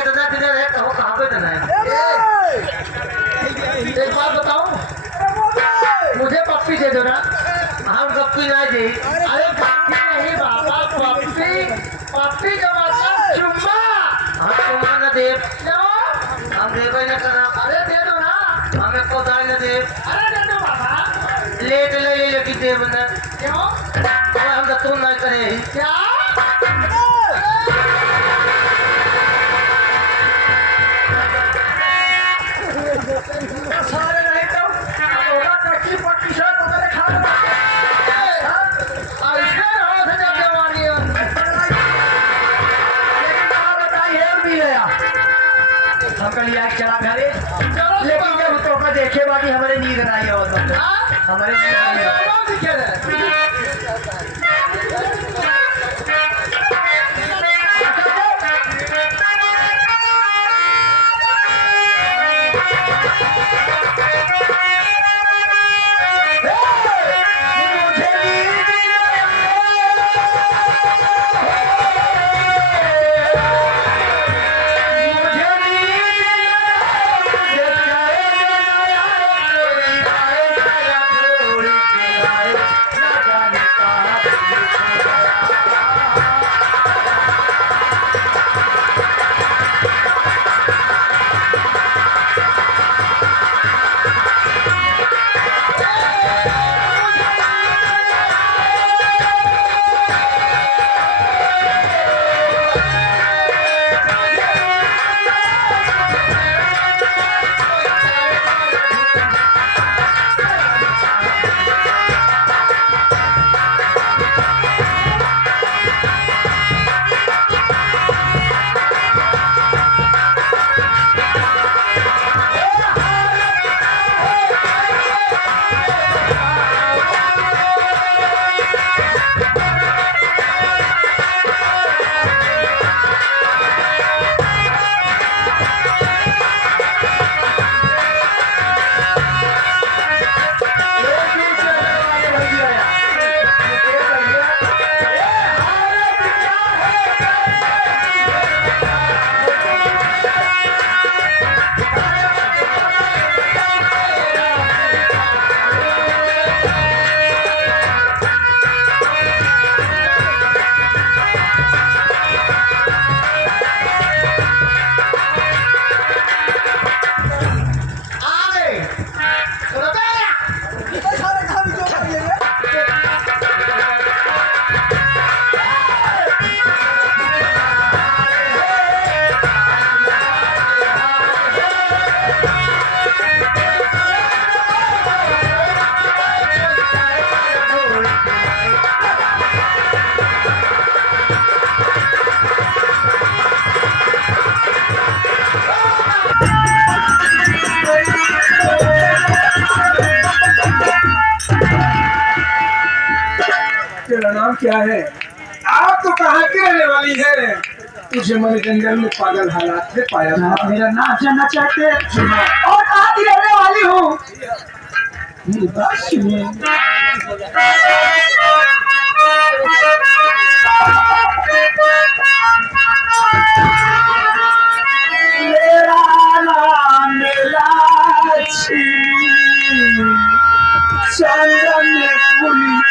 इतना दिनर है कहो कहाँ पे देना है। एक बात बताऊं, मुझे पप्पी दे दो ना। हम गप्पी ना जी। अरे गप्पी नहीं बाबा, पप्पी पप्पी का मतलब चुम्मा। हम चुम्मा न दे, हम देवे न करना। अरे दे दो ना, हमें कोदाई न दे। अरे दे दो बाबा, लेट ले लेकिन देव न। क्यों हम तो तुम नहीं करे क्या। सारे नहीं तो होगा कच्ची पक्की शर्ट पता नहीं खा हम कल याद चला घरे, लेकिन जब तो देखे बाकी हमारे नींद आई और हमारे तेरा नाम क्या है? आप तो कहाँ की रहने वाली है? तुझे मैंने जंगल में पागल हालात में पाया था। मेरा नाम जानना चाहते हैं और कहाँ की रहने वाली हूँ? मेरी बात सुनिए। मेरा नाम लाची चंदन पुलिस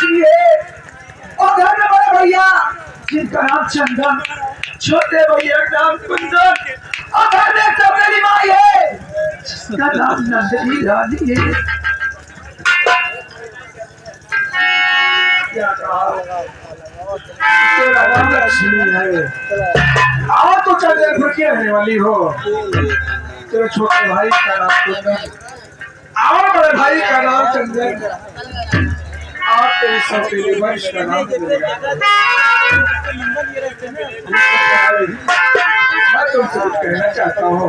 लक्ष्मी है और घर में बड़े भैया जिनका नाम चंदन, छोटे भैया का नाम कुंदन और घर में सब मेरी माई है जिसका नाम नंदनी रानी है। क्या कहा तेरा नाम लक्ष्मी है और तो चंद्रपुर की रहने वाली हो। तेरे छोटे भाई का नाम कुंदन और बड़े भाई का नाम चंदन और तेरी सौतेली वंश का नाम मैं तुमसे कुछ कहना चाहता हूँ।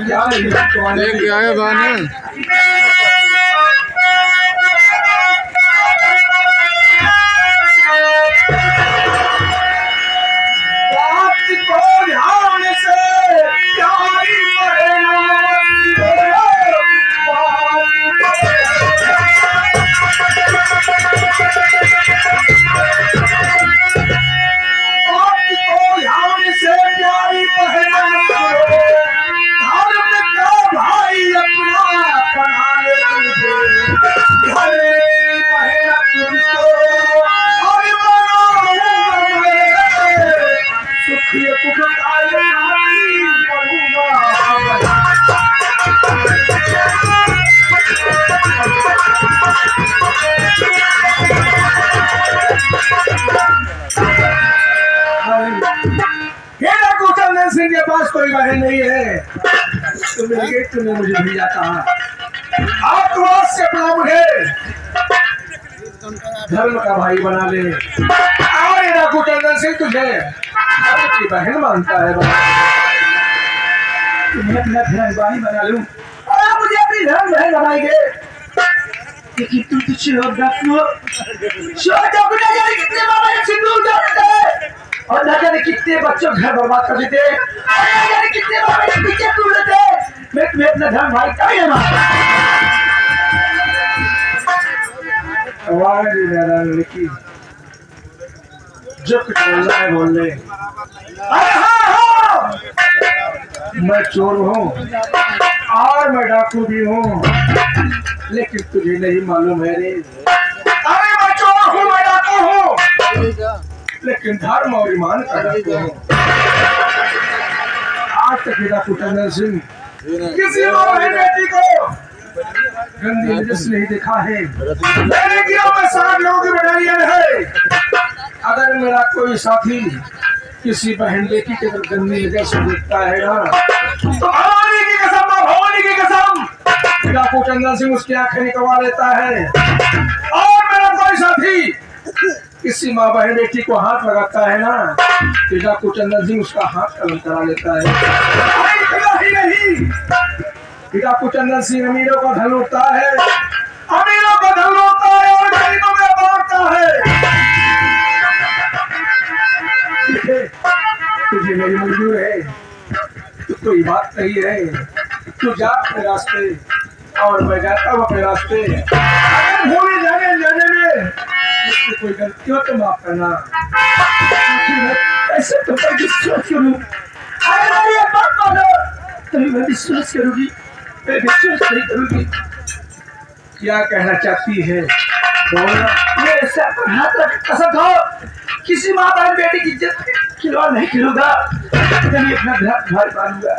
क्या है बाने? सिंह के पास कोई बहन नहीं है तो मेरे गेट तुमने मुझे भेजा कहा आप तो आज से अपना मुझे धर्म का भाई बना ले और डाकू चंदन सिंह तुझे की बहन मानता है। तुम्हें अपना धर्म भाई बना लूं और आप मुझे अपनी धर्म बहन बनाएंगे लेकिन तुम तो छोड़ कितने बाबा सिंदूर डालते और न जाने कितने बच्चों घर बर्बाद कर देते और न जाने कितने बाबा के पीछे टूट देते। मैं तुम्हें अपना धर्म भाई का ही मानता लड़की जो कुछ बोलना है बोल ले। मैं चोर हूँ और मैं डाकू भी हूँ लेकिन तुझे नहीं मालूम है रे। अरे मैं चोर हूँ मैं डाकू हूँ लेकिन धर्म और ईमान का डाकू हूँ। आज तक डाकू चंदन सिंह किसी और बेटी को गंदी नजर से नहीं देखा है। मैंने किया मैं 7 लोगों की बटालियन है। अगर मेरा कोई साथी किसी बहन बेटी के तरफ गंदी नजर से देखता है ना तो भवानी की कसम भवानी की कसम डाकू चंदन सिंह उसकी आंखें निकलवा लेता है। और मेरा कोई साथी किसी माँ बहन बेटी को हाथ लगाता है ना तो डाकू चंदन सिंह उसका हाथ कलम करा लेता है। ही नहीं डाकू चंदन सिंह अमीरों का धन लूटता है अमीरों का धन लूटता है और गरीबों में बांटता है। तुझे मेरी मंजूर है तो कोई बात नहीं है। तू जा अपने रास्ते और मैं जाता हूँ अपने रास्ते। भूले जाने में कोई गलती हो तो माफ करना। ऐसे तो मैं विश्वास करूँ अरे बात मानो तभी मैं विश्वास करूंगी मैं विश्वास नहीं करूंगी। क्या कहना चाहती है बोलना। मेरे सर पर हाथ रख कसम खाओ किसी माँ बहन बेटी की इज्जत खिलवाड़ नहीं खेलूंगा तभी अपना घर मानूंगा।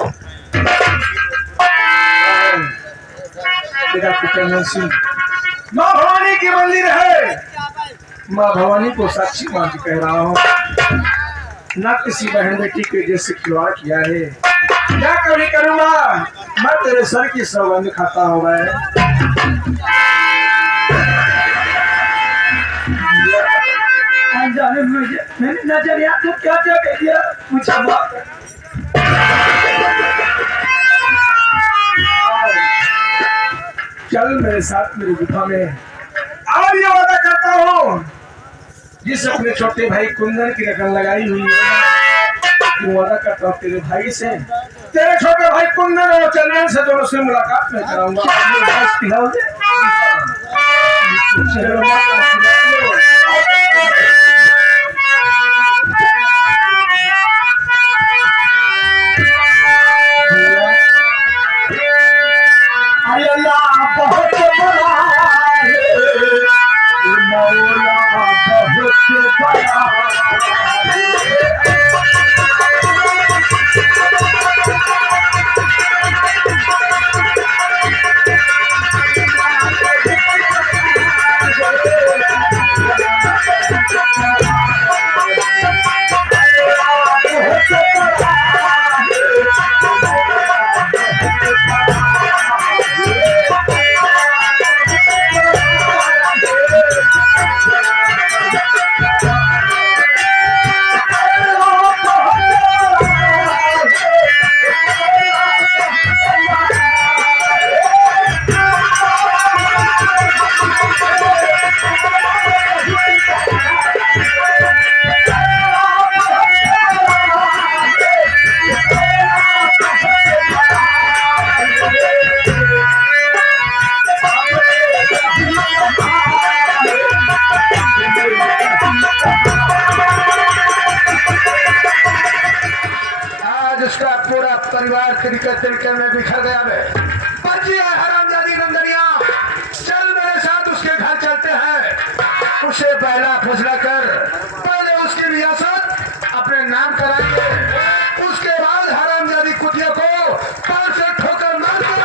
माँ भवानी की मंदिर है। माँ भवानी को साक्षी मान के कह रहा हूँ ना किसी बहन बेटी के जैसे खिलवाड़ किया है क्या कभी करूंगा। मैं तेरे सर की सौगंध खाता हूँ। मैंने नजर याद तो क्या क्या कह दिया मुझे माफ कर। चल मेरे साथ मेरी गुफा में और ये वादा करता हूँ जिस अपने छोटे भाई कुंदन की रकम लगाई हुई है वादा करता हूँ तेरे भाई से तेरे छोटे भाई कुंदन और चंदन से दोनों से मुलाकात में कराऊंगा। बहुत बड़ा है हजार तरीके में बिखर गया बे। बची है हरामजादी नंदनिया, चल मेरे साथ उसके घर चलते हैं, उसे पहला फैसला कर, पहले उसकी रियासत अपने नाम कराएंगे, उसके बाद हरामजादी कुतिया को पैर से ठोकर मारकर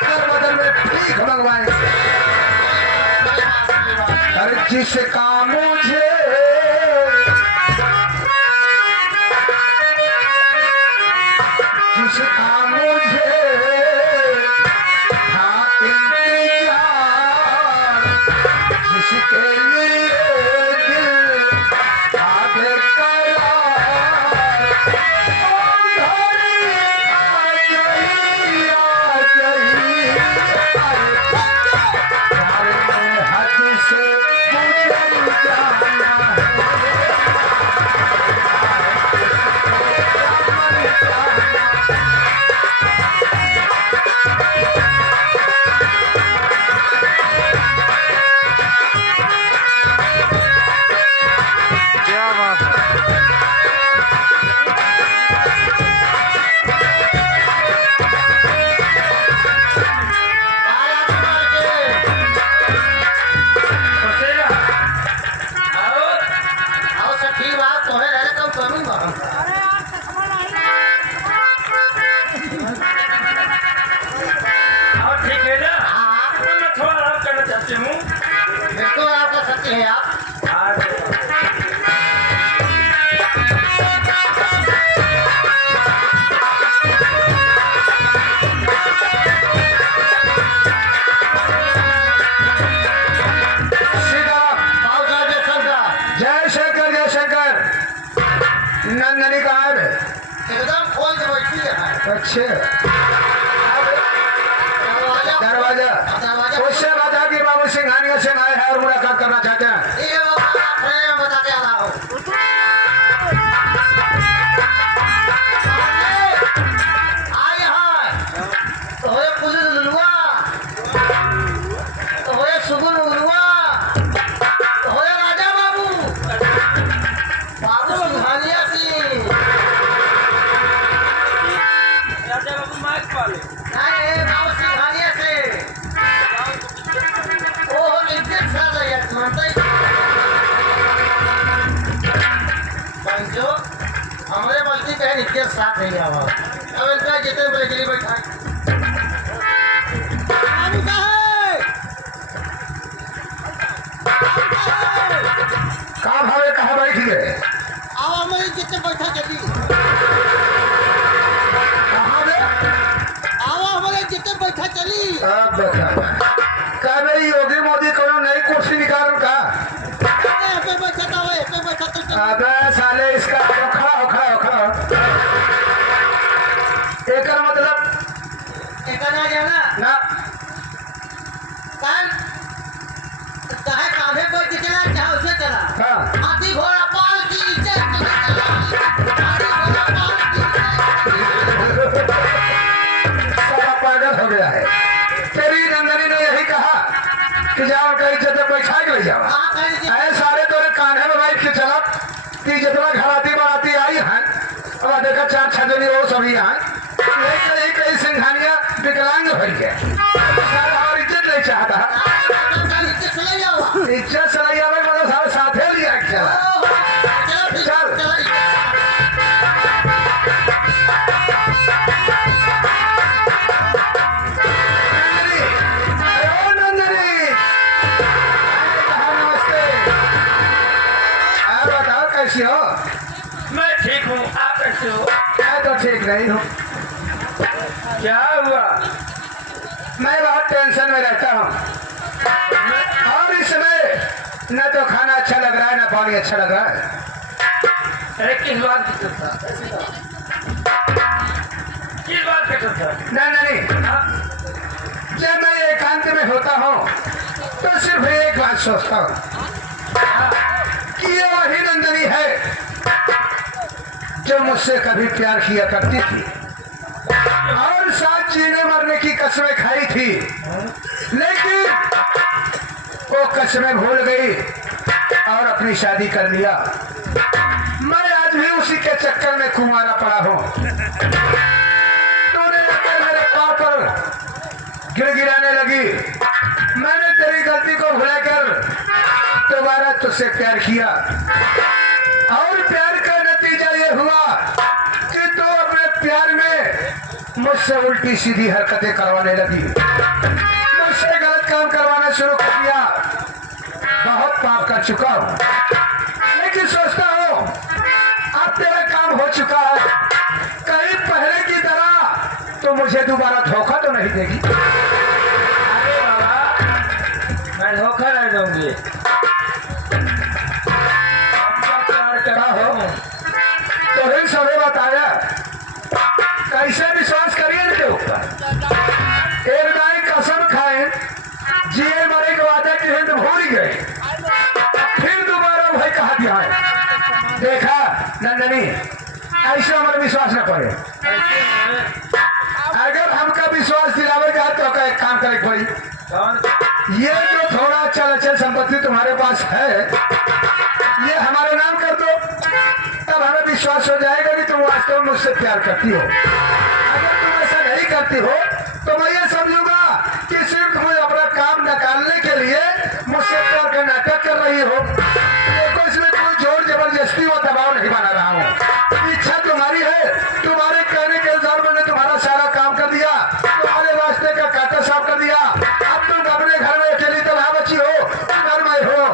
कर बदल में भीख मंगवाएंगे। अरे जिसका मुझे नंदनी कहाँ है? एकदम खोल के बैठी है। अच्छे दरवाजा उससे बता कि बाबू सिंघानिया से आए हैं और मुलाकात करना चाहते हैं। ठीक है बाबू, बता के आ रहा हूँ। आए हैं तो होए पुलिस लुलुआ, तो होए सुगुन उलुआ, तो होए राजा बाबू, बाबू सिंघानिया सिंह। राजा बाबू माइक वाले नहीं बाबू सिंघानिया से ओ इज्जत कर रही है तुम्हारे पंचो, हमारे बल्कि कहीं इज्जत साथ नहीं आवा। अब इनका जितने बड़े गली बैठा कहाँ भावे कहाँ बैठ गए? अब हमारी जितने बैठा चली कहाँ गए? अब हमारे जितने बैठा चली। अब बता कह भाई योगी मोदी को नई कुर्सी निकाल का। पे बैठा था वो पे बैठा तो अबे साले इसका खड़ा हो एक मतलब एक ना जाना ना कान चाहे कांधे पर चला चाहे उसे चला। हाँ हाथी घोड़ा पाल की इज्जत हाथी घोड़ा पाल की इज्जत। सारा पागल हो गया है। तेरी नंदनी ने यही कहा कि जाओ कहीं इज्जत बैठा के ले जाओ। हाँ कहीं ऐ सारे तोरे कान्हे में बैठ के चला कि जितना घराती बाराती आई है अब देखा चार छजनी वो सभी आई यही कहीं सिंघानिया विकलांग भर गया और इज्जत नहीं चाहता। इज्जत चले जाओ। इज्जत सलैया में मतलब सारे साथे लिया क्या चल कैसी हो? मैं ठीक हूँ, आप कैसे हो? मैं तो ठीक नहीं हूँ। क्या हुआ? मैं बहुत टेंशन में रहता हूँ और इस समय न तो खाना अच्छा लग रहा है न पानी अच्छा लग रहा है। अरे किस बात की चिंता? किस बात की चिंता? नहीं जब मैं एकांत में होता हूँ तो सिर्फ एक बात सोचता हूँ कि ये वही नंदनी है जो मुझसे कभी प्यार किया करती थी और साथ जीने मरने की कसमें खाई थी, लेकिन वो कसमें भूल गई और अपनी शादी कर लिया। मैं आज भी उसी के चक्कर में कुंवारा पड़ा हूँ। तो पर गिड़गिड़ाने लगी। मैंने तेरी गलती को भुलाकर दोबारा तुझसे प्यार किया और प्यार का नतीजा ये हुआ कि तू अपने प्यार में मुझसे उल्टी सीधी हरकतें करवाने लगी, मुझसे गलत काम करवाना शुरू कर दिया। बहुत पाप कर चुका हूं, लेकिन सोचता हूं अब तेरा काम हो चुका है, कहीं पहले की तरह तो मुझे दोबारा धोखा तो नहीं देगी। अरे बाबा, मैं धोखा नहीं दूंगी। आपका प्यार करा हो तो ही सभी बताया कैसे विश्वास करिए इनके ऊपर। एक दाई कसम खाए जिए मरे के वादे की हिंद भूल गए, फिर दोबारा वही कहा दिया है। देखा नंदनी, ऐसे हमारे विश्वास न पड़े। अगर हमका विश्वास दिलावेगा तो का एक काम करे कोई, ये जो थोड़ा चल संपत्ति तुम्हारे पास है ये हमारे नाम कर दो, तब हमें विश्वास हो जाएगा कि तुम वास्तव में मुझसे प्यार करती हो। अगर तुम ऐसा नहीं करती हो तो मैं ये समझूंगा कि सिर्फ तुम अपना काम निकालने के लिए मुझसे प्यार का नाटक कर रही हो। देखो इसमें कोई जोर जबरदस्ती व दबाव नहीं बना रहा हूँ, इच्छा तुम्हारी है। तुम्हारे कहने के अनुसार मैंने तुम्हारा सारा काम कर दिया, तुम्हारे रास्ते का कांटा साफ कर दिया। अब तुम अपने घर में अकेली तनहा बची हो, घर में हो।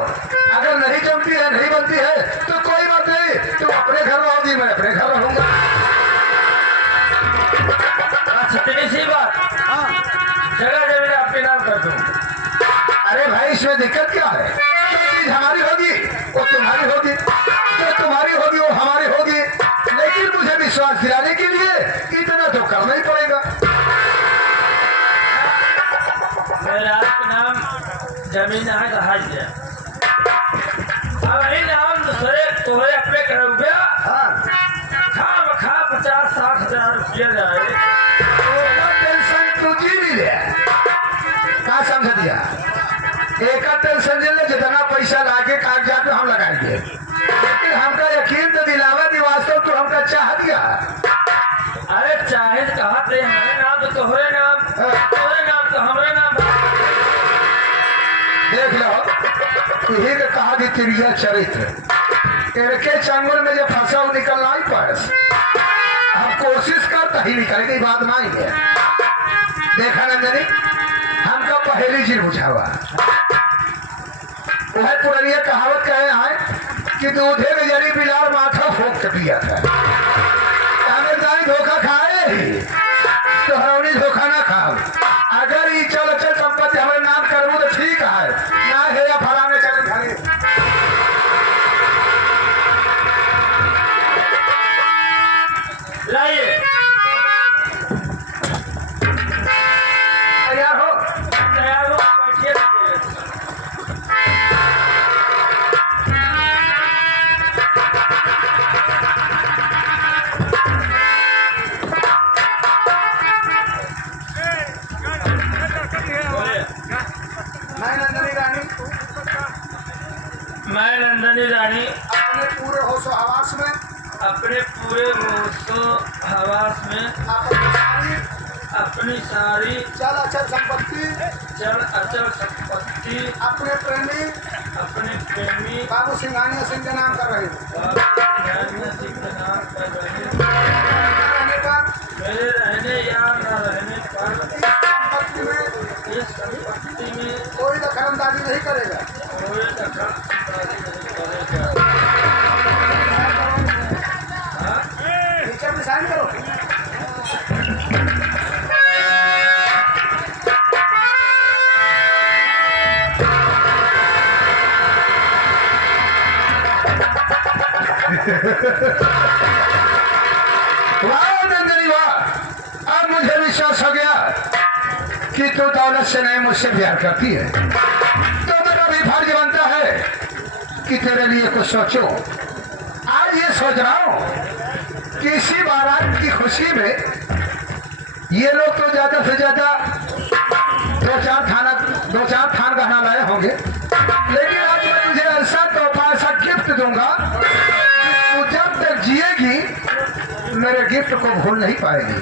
अगर नहीं जमती है, नहीं बनती है तो कोई बात नहीं, तुम अपने घर रहोगी, मैं अपने घर रहूंगा। इतनी सी बात, जगह जमीन आपके नाम कर दूं। अरे भाई इसमें दिक्कत क्या है? जो चीज हमारी होगी वो तुम्हारी होगी, जो तुम्हारी होगी वो हमारी होगी, लेकिन मुझे विश्वास दिलाने के लिए इतना तो करना ही पड़ेगा। मेरा नाम जमीन है कहा गया, अब ही नाम दूसरे तोहरे अपने करोगे। हाँ, खा 50-60 हजार रुपया जाए, टेंशन तुझी नहीं ले, क्या समझ दिया? एक टेंशन ले जितना पैसा लाके कागजात में हम लगाएंगे, लेकिन हमका यकीन तो दिलावा कि वास्तव तो हमका चाह दिया। अरे चाहे कहा थे हमारे नाम तो तोहरे नाम, तोहरे नाम तो हमारे नाम। देख लो यही तो कहा कि तिरिया चरित्र इनके चंगुल में जो फंसा वो निकलना ही पास। हम कोशिश करता ही निकलेगी, बात नहीं है। देखा नंदनी, हमका पहली चीज बुझावा वह पुरानिया कहावत कहे हैं कि दूधे में जरी बिलार माथा फूक के पिया था। हमें दाई धोखा खाए ही तो हरौनी धोखा ना खाओ। अगर ये चल संपत्ति हमारे नाम करूँ तो ठीक है, ना है या फलाने चल घरे। लाइए तैयार हो? तैयार हो, बैठिए। मैं नंदनी रानी अपने पूरे होशो हवास में, अपने पूरे होशो हवास में अपनी सारी चल अचल संपत्ति अपने प्रेमी बाबू सिंघानिया सिंह के नाम कर रहे हैं। रहने पर, मेरे रहने या न रहने पर इस संपत्ति में इस संपत्ति में कोई दखलंदाजी नहीं करेगा। कोई दखलंदाजी नहीं करेगा। नीचे में साइन करो। वाह नंदनी वाह, अब मुझे विश्वास हो गया कि तू दौलत से नहीं मुझसे प्यार करती है, तो मेरा भी फर्ज बनता है कि तेरे लिए कुछ सोचो। आज ये सोच रहा हूं कि इसी बारात की खुशी में ये लोग तो ज्यादा से ज्यादा दो चार थान गहना लाए होंगे, लेकिन आज मैं तुझे ऐसा तोहफा ऐसा गिफ्ट दूंगा तू जब तक जिएगी मेरे गिफ्ट को भूल नहीं पाएगी।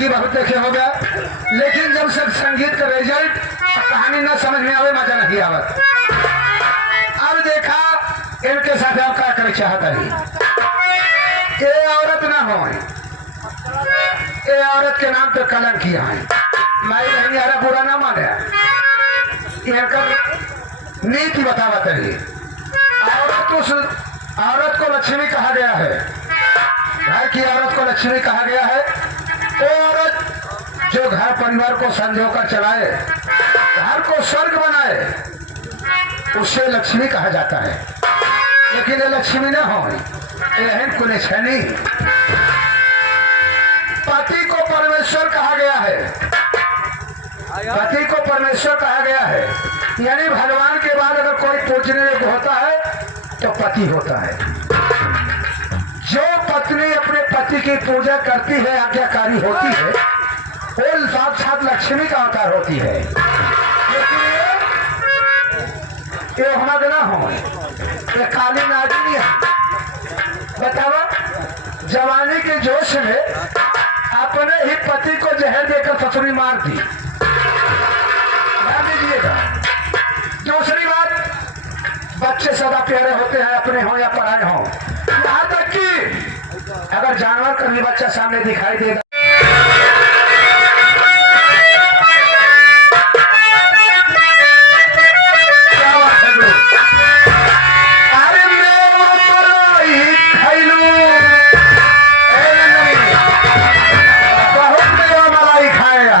लड़की बहुत देखे हो गया, लेकिन जब से संगीत का रिजल्ट कहानी न समझ में आवे मजा नहीं आवत। अब देखा इनके साथ आप क्या करे चाहता है, ये औरत ना हो, ये औरत के नाम पे कलंक किया है। मैं नहीं आ रहा, बुरा ना माने, नीति बतावत है। औरत को लक्ष्मी कहा गया है, घर की औरत को लक्ष्मी कहा गया है। वो औरत जो घर परिवार को संजो कर चलाए, घर को स्वर्ग बनाए, उसे लक्ष्मी कहा जाता है। लेकिन ये लक्ष्मी ना हो, यह कुल छनी। पति को परमेश्वर कहा गया है, पति को परमेश्वर कहा गया है। यानी भगवान के बाद अगर कोई पूजने योग्य होता है तो पति होता है। जो पत्नी अपने पति की पूजा करती है, आज्ञाकारी होती है, वो साक्षात लक्ष्मी का अवतार होती है। लेकिन ये हमारे ना हो, ये काली नागिनी है। बताओ, जवानी के जोश में अपने ही पति को जहर देकर ससुरी मार दी। ध्यान दीजिएगा। दूसरी बात, बच्चे सदा प्यारे होते हैं, अपने हो या पराए हो। यहाँ तक कि अगर जानवर का भी बच्चा सामने दिखाई देगा, क्या बात है? अरे मेरा मलाई खैलू, बहुत मेरा मलाई खाएगा।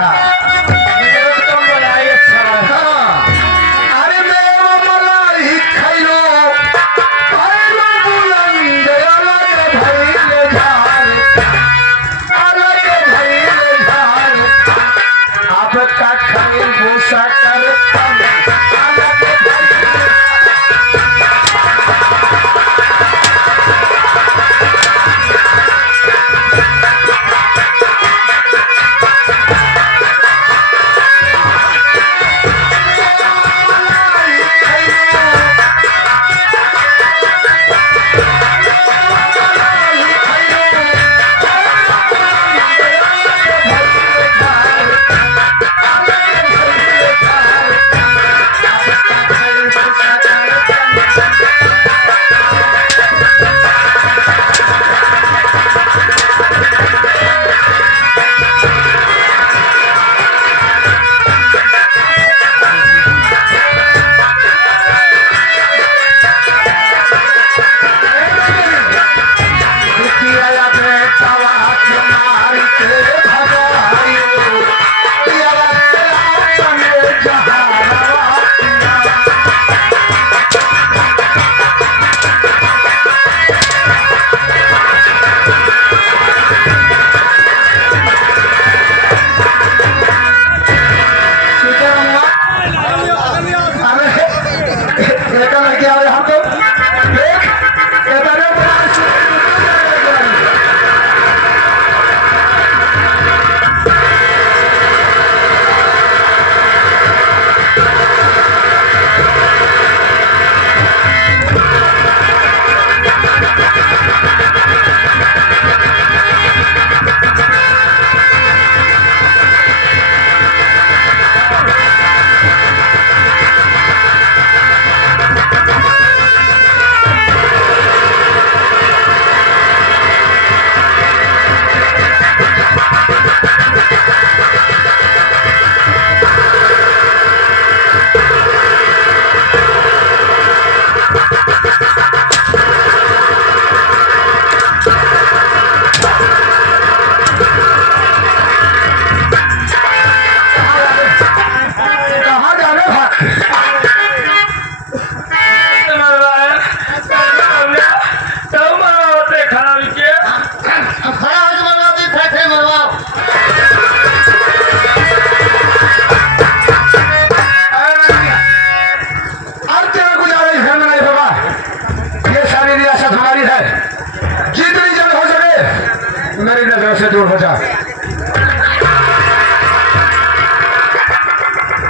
से दूर हो जा।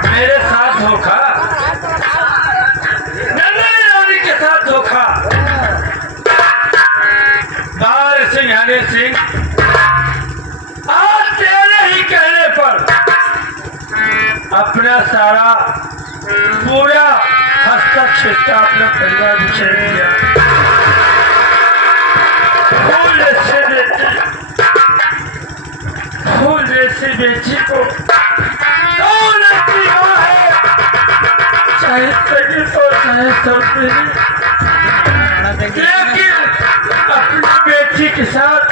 मेरे साथ धोखा, रानी के साथ धोखा। बार सिंह हनी सिंह, आज तेरे तुम्हारी कहने पर अपना सारा पूरा हस्तक्षेप अपना परिवार बिछड़ दिया। फूल जैसी बेटी को कौन ऐसी माँ है, चाहे सगी तो चाहे सौतेली, लेकिन अपनी बेटी के साथ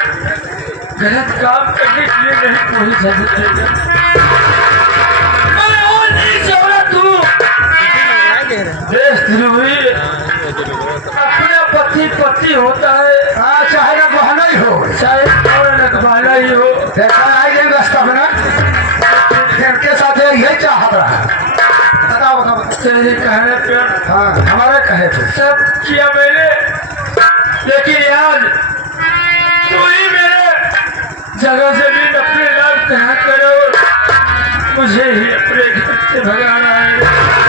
गलत काम करने के लिए नहीं कोई इजाजत देगा। मैं और नहीं चाहता तू देशद्रोही अपना पति होता है, चाहे रखवाला ही हो, चाहे और रखवाला ही हो। देखा आई गई रास्ता में के साथ यही चाहत रहा। बताओ बताओ। तेरे कहने पर हाँ, हमारे कहे थे सब किया मैंने, लेकिन आज तू ही मेरे जगह से भी अपने नाम कहा करो, मुझे ही अपने घर से भगाना है।